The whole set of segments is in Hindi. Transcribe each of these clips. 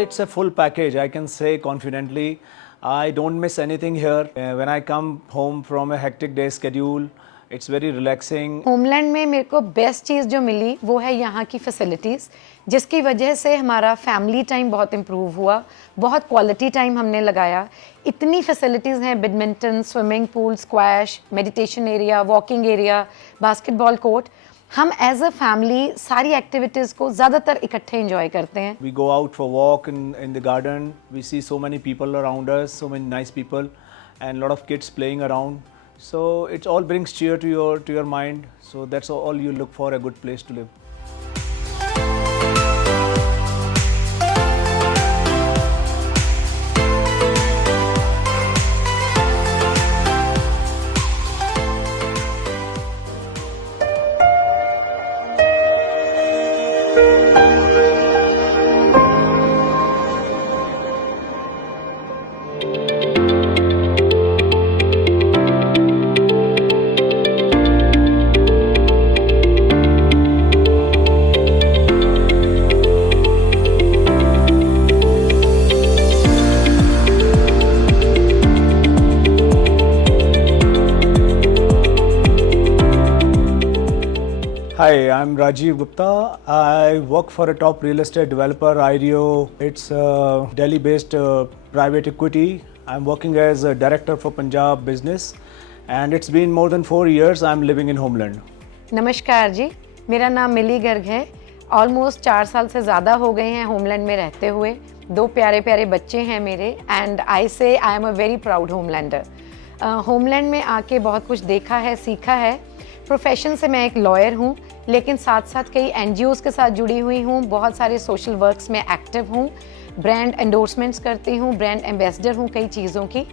Well, it's a full package. I can say confidently, I don't miss anything here. When I come home from a hectic day schedule, it's very relaxing. Homeland में मेरे को बेस्ट चीज़ जो मिली वो है यहाँ की फैसिलिटीज़, जिसकी वजह से हमारा फैमिली टाइम बहुत इम्प्रूव हुआ, बहुत क्वालिटी टाइम हमने लगाया। इतनी फैसिलिटीज़ हैं, badminton, swimming pool, squash, meditation area, walking area, basketball court. हम एज अ फैमिली सारी एक्टिविटीज़ को ज़्यादातर इकट्ठे एंजॉय करते हैं। We go out for walk in the garden. We see so many people around us, so many nice people, and a lot of kids playing around. So it all brings cheer to your mind. So that's all you look for, a good place to live. Hi, I'm Rajiv Gupta. I work for a top real estate developer, IREO. It's a Delhi-based private equity. I'm working as a director for Punjab business, and it's been more than 4 years I'm living in Homeland. नमस्कार जी, मेरा नाम मिली गर्ग है। ऑलमोस्ट 4 साल से ज़्यादा हो गए हैं होमलैंड में रहते हुए। 2 प्यारे प्यारे बच्चे हैं मेरे, एंड आई से I am a very proud homelander. Homeland में आके बहुत कुछ देखा है, सीखा है। प्रोफेशन से मैं एक लॉयर हूँ, लेकिन साथ साथ कई एनजीओज़ के साथ जुड़ी हुई हूँ, बहुत सारे सोशल वर्क्स में एक्टिव हूँ, ब्रांड एंडोर्समेंट्स करती हूँ, ब्रांड एम्बेसडर हूँ कई चीज़ों की,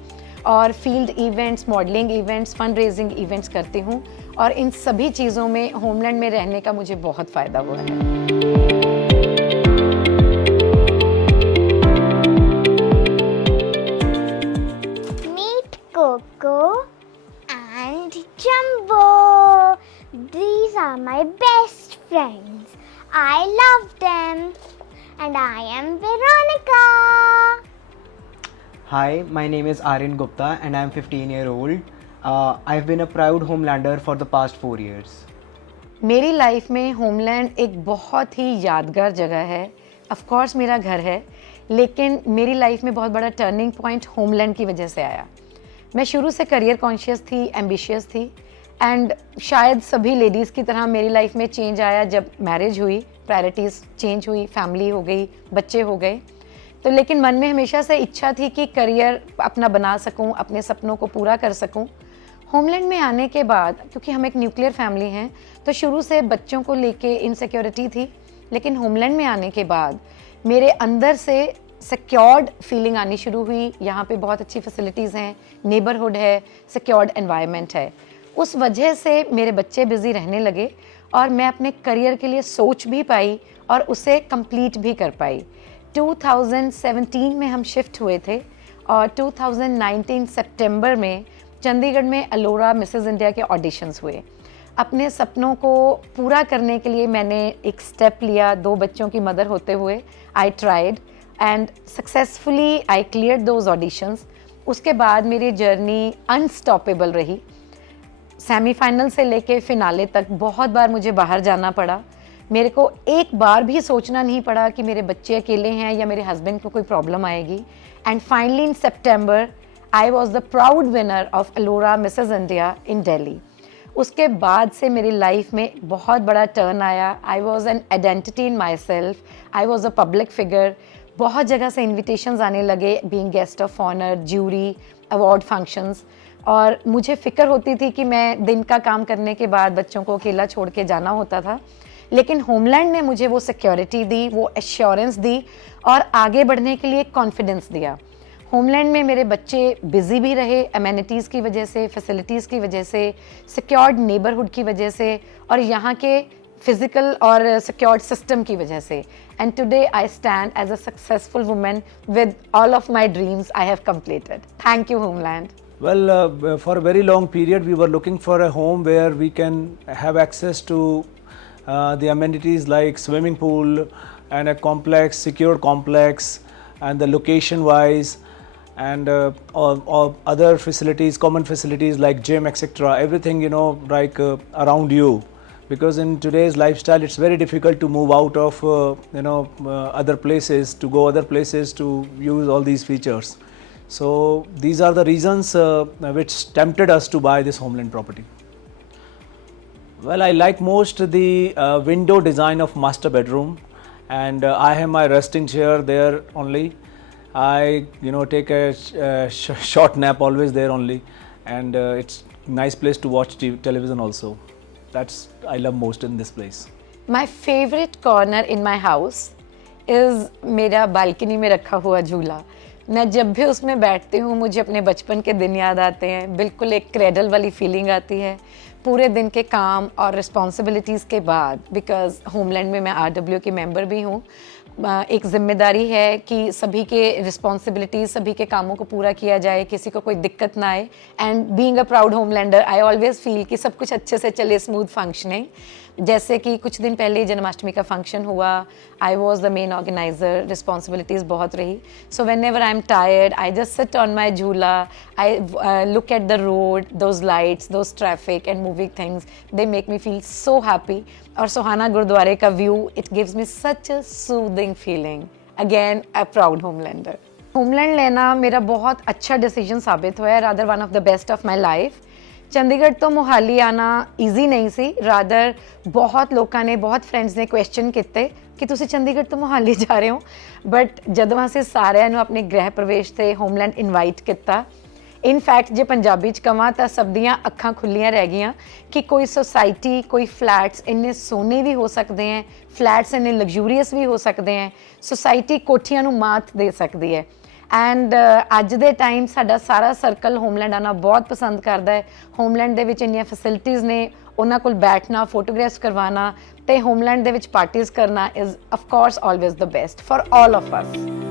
और field events, modelling events, fund raising events करती हूँ। और इन सभी चीज़ों में होमलैंड में रहने का मुझे बहुत फ़ायदा हुआ है। Coco and Jumbo. These are my best friends. I love them. And I am Veronica. Hi, my name is Aryan Gupta and I am 15-year-old. I've been a proud homelander for the past 4 years. मेरी लाइफ में होमलैंड एक बहुत ही यादगार जगह है। ऑफ कोर्स मेरा घर है, लेकिन मेरी लाइफ में बहुत बड़ा टर्निंग पॉइंट होमलैंड की वजह से आया। मैं शुरू से करियर कॉन्शियस थी, एम्बिशियस थी, एंड शायद सभी लेडीज़ की तरह मेरी लाइफ में चेंज आया जब मैरिज हुई, प्रायोरिटीज़ चेंज हुई, फैमिली हो गई, बच्चे हो गए। तो लेकिन मन में हमेशा से इच्छा थी कि करियर अपना बना सकूं, अपने सपनों को पूरा कर सकूं। होमलैंड में आने के बाद, क्योंकि हम एक न्यूक्लियर फैमिली हैं, तो शुरू से बच्चों को लेके इनसिक्योरिटी थी, लेकिन होमलैंड में आने के बाद मेरे अंदर से सिक्योर्ड फीलिंग आनी शुरू हुई। यहाँ पे बहुत अच्छी फैसिलिटीज़ हैं, नेबरहुड है, सिक्योर्ड एनवायरनमेंट है। उस वजह से मेरे बच्चे बिज़ी रहने लगे और मैं अपने करियर के लिए सोच भी पाई और उसे कंप्लीट भी कर पाई। 2017 में हम शिफ्ट हुए थे और 2019 सितंबर में चंडीगढ़ में अलोरा मिसेस इंडिया के ऑडिशंस हुए। अपने सपनों को पूरा करने के लिए मैंने एक स्टेप लिया, 2 बच्चों की मदर होते हुए। I tried and successfully I cleared those auditions. उसके बाद मेरी जर्नी अनस्टॉपेबल रही। सेमीफाइनल से लेके फिनाले तक बहुत बार मुझे बाहर जाना पड़ा। मेरे को एक बार भी सोचना नहीं पड़ा कि मेरे बच्चे अकेले हैं या मेरे हस्बैंड को कोई प्रॉब्लम आएगी। And finally in September I was the proud winner of Ellora Mrs India in Delhi. उसके बाद से मेरी लाइफ में बहुत बड़ा टर्न आया। I was an identity in myself, I was a public figure. बहुत जगह से इन्विटेशंस आने लगे, being guest of honour, jury, award functions. और मुझे फ़िक्र होती थी कि मैं दिन का काम करने के बाद बच्चों को अकेला छोड़ के जाना होता था, लेकिन होमलैंड ने मुझे वो सिक्योरिटी दी, वो एश्योरेंस दी और आगे बढ़ने के लिए कॉन्फिडेंस दिया। होमलैंड में मेरे बच्चे बिज़ी भी रहे, अमेनिटीज़ की वजह से, फैसिलिटीज़ की वजह से, सिक्योर्ड नेबरहुड की वजह से और यहाँ के फिजिकल और सिक्योर्ड सिस्टम की वजह से। And today I stand as a successful women with all of my dreams I have completed. Thank you homeland. Well, for a very long period, we were looking for a home where we can have access to the amenities like swimming pool and a complex, secure complex, and the location wise, and or other facilities, common facilities like gym, etc. Everything, you know, like around you, because in today's lifestyle it's very difficult to move out of other places, to go other places to use all these features. So these are the reasons which tempted us to buy this Homeland property. Well, I like most the window design of master bedroom, and I have my resting chair there only. I take a short nap always there only, and it's nice place to watch television also. That's I love most in this place. My favorite corner in my house is मेरा बालकनी में रखा हुआ झूला. मैं जब भी उसमें बैठती हूँ मुझे अपने बचपन के दिन याद आते हैं. बिल्कुल एक क्रेडल वाली फीलिंग आती है. पूरे दिन के काम और रिस्पॉन्सिबिलिटीज़ के बाद, बिकॉज होमलैंड में मैं RW की मेंबर भी हूँ, एक जिम्मेदारी है कि सभी के रिस्पॉन्सिबिलिटीज़, सभी के कामों को पूरा किया जाए, किसी को कोई दिक्कत ना आए. And being a proud Homelander I always feel कि सब कुछ अच्छे से चले, स्मूथ फंक्शनिंग. जैसे कि कुछ दिन पहले जन्माष्टमी का फंक्शन हुआ, I was the main organiser, responsibilities बहुत रही. So whenever I am tired I just sit on my jhula, I look at the road, those lights, those traffic and moving things, they make me feel so happy. और सोहाना गुरुद्वारे का view, it gives me such a soothing feeling. Again a proud homelander. Homeland लेना मेरा बहुत अच्छा डिसीजन साबित हुआ है, rather one of the best of my life. Chandigarh तो मोहाली आना ईजी नहीं सी, रादर बहुत लोगों ने, बहुत फ्रेंड्स ने क्वेश्चन किए कि तुसी चंडीगढ़ तो मोहाली जा रहे हो. बट जदों असीं सारिਆਂ ਨੂੰ अपने गृह प्रवेश से होमलैंड इनवाइट किया, इन फैक्ट जे पंजाबी च कवां तां सब दियां अखां खुल्लियां रह गईयां कि कोई सोसाइटी, कोई फ्लैट्स इन्ने सोहने भी हो सकते हैं, फ्लैट्स इन्ने लग्जूरीअस भी हो सकते हैं, सोसाइटी कोठियां नूं मात दे सकती है. एंड अज दे टाइम साडा सारा सर्कल होमलैंड आना बहुत पसंद करता है. होमलैंड दे विच इन्नियां फैसिलिटीज़ ने, उन्हां कोल बैठना, फोटोग्राफ्स करवाना ते होमलैंड दे विच पार्टीज़ करना is of course always the best for all of us.